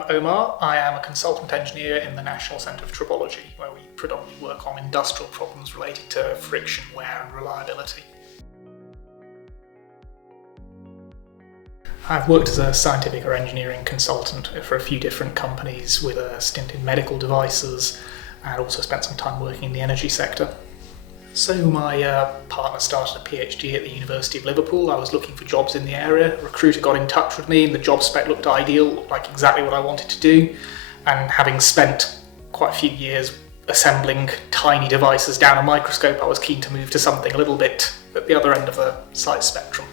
I'm Omar. I am a consultant engineer in the National Centre of Tribology, where we predominantly work on industrial problems related to friction, wear and reliability. I've worked as a scientific or engineering consultant for a few different companies with a stint in medical devices, and also spent some time working in the energy sector. So my partner started a PhD at the University of Liverpool. I was looking for jobs in the area. A recruiter got in touch with me and the job spec looked ideal, looked like exactly what I wanted to do. And having spent quite a few years assembling tiny devices down a microscope, I was keen to move to something a little bit at the other end of the size spectrum.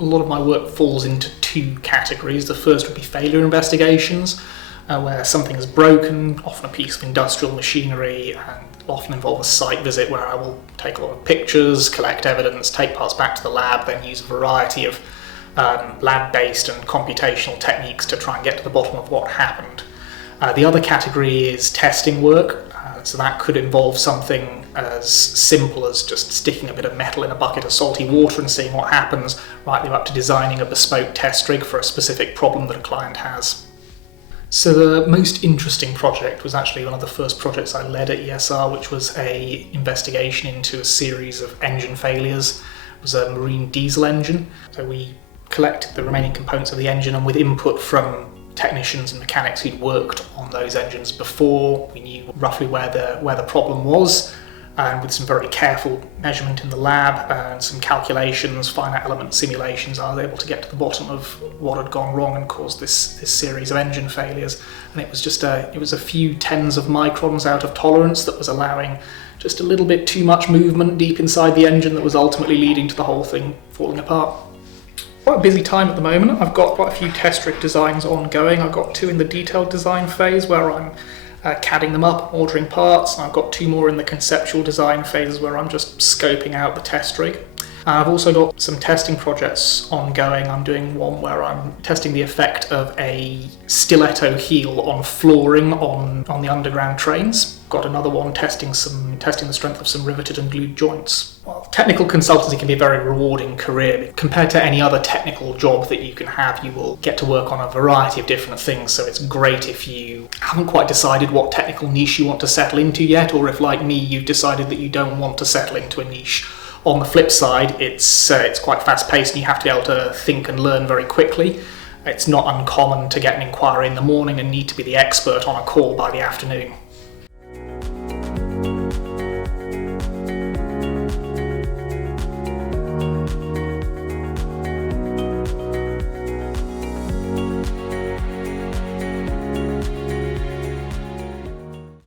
A lot of my work falls into two categories. The first would be failure investigations, where something is broken, often a piece of industrial machinery, and often involve a site visit where I will take a lot of pictures, collect evidence, take parts back to the lab, then use a variety of lab-based and computational techniques to try and get to the bottom of what happened. The other category is testing work, so that could involve something as simple as just sticking a bit of metal in a bucket of salty water and seeing what happens, right the way up to designing a bespoke test rig for a specific problem that a client has. So the most interesting project was actually one of the first projects I led at ESR, which was an investigation into a series of engine failures. It was a marine diesel engine. So we collected the remaining components of the engine, and with input from technicians and mechanics who'd worked on those engines before, we knew roughly where the problem was. And with some very careful measurement in the lab and some calculations, finite element simulations, I was able to get to the bottom of what had gone wrong and caused this series of engine failures. And it was a few tens of microns out of tolerance that was allowing just a little bit too much movement deep inside the engine that was ultimately leading to the whole thing falling apart. Quite a busy time at the moment. I've got quite a few test rig designs ongoing. I've got two in the detailed design phase where I'm CADing them up, ordering parts, and I've got two more in the conceptual design phases where I'm just scoping out the test rig. I've also got some testing projects ongoing. I'm doing one where I'm testing the effect of a stiletto heel on flooring on the underground trains. Got another one testing the strength of some riveted and glued joints. Well, technical consultancy can be a very rewarding career. Compared to any other technical job that you can have, you will get to work on a variety of different things, so it's great if you haven't quite decided what technical niche you want to settle into yet, or if, like me, you've decided that you don't want to settle into a niche. On the flip side, it's quite fast-paced and you have to be able to think and learn very quickly. It's not uncommon to get an inquiry in the morning and need to be the expert on a call by the afternoon.